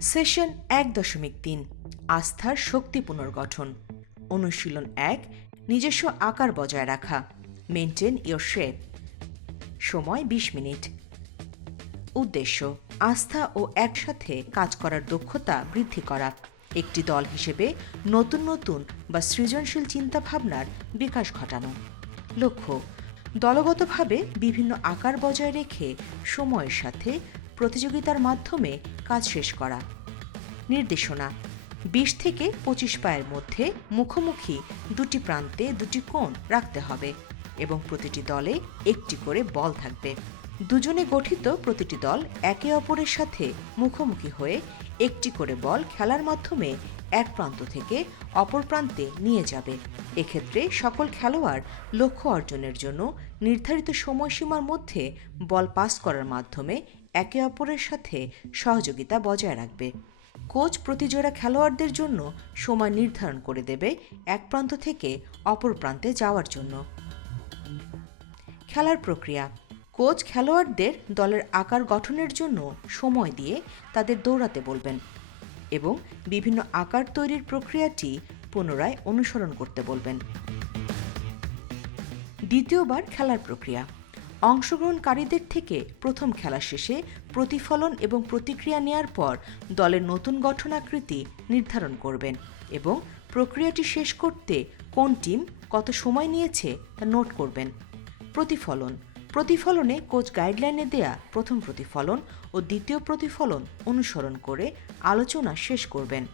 Session ১.৩ আস্থার শক্তি পুনর্গঠন। অনুশীলন ১ নিজস্ব আকার বজায় রাখা। Maintain your shape. সময় ২০ মিনিট। উদ্দেশ্য আস্থা ও একসাথে কাজ করার দক্ষতা বৃদ্ধি করা। একটি দল হিসেবে নতুন নতুন বা সৃজনশীল চিন্তাভাবনার বিকাশ ঘটানো। লক্ষ্য দলগতভাবে বিভিন্ন আকার বজায় রেখে সময়ের সাথে প্রতিযোগিতার মাধ্যমে কাজ শেষ করা। নির্দেশনা ২০ থেকে ২৫ পায়ের মধ্যে মুখোমুখি দুটি প্রান্তে দুটি কোণ রাখতে হবে এবং প্রতিটি দলে একটি করে বল থাকবে। দুজনে গঠিত প্রতিটি দল একে অপরের সাথে মুখোমুখি হয়ে একটি করে বল খেলার মাধ্যমে এক প্রান্ত থেকে অপর প্রান্তে নিয়ে যাবে। এক্ষেত্রে সকল খেলোয়াড় লক্ষ্য অর্জনের জন্য নির্ধারিত সময়সীমার মধ্যে বল পাস করার মাধ্যমে একে অপরের সাথে সহযোগিতা বজায় রাখবে। কোচ প্রতিজোড়া খেলোয়াড়দের জন্য সময় নির্ধারণ করে দেবে এক প্রান্ত থেকে অপর প্রান্তে যাওয়ার জন্য। খেলার প্রক্রিয়া কোচ খেলোয়াড়দের দলের আকার গঠনের জন্য সময় দিয়ে তাদের দৌড়াতে বলবেন এবং বিভিন্ন আকার তৈরির প্রক্রিয়াটি পুনরায় অনুসরণ করতে বলবেন। দ্বিতীয়বার খেলার প্রক্রিয়া অংশগ্রহণকারীদের থেকে প্রথম খেলা শেষে প্রতিফলন এবং প্রতিক্রিয়া নেয়ার পর দলের নতুন গঠনাকৃতি নির্ধারণ করবেন এবং প্রক্রিয়াটি শেষ করতে কোন টিম কত সময় নিয়েছে তা নোট করবেন। প্রতিফলনে কোচ গাইডলাইনে দেয়া প্রথম প্রতিফলন ও দ্বিতীয় প্রতিফলন অনুসরণ করে আলোচনা শেষ করবেন।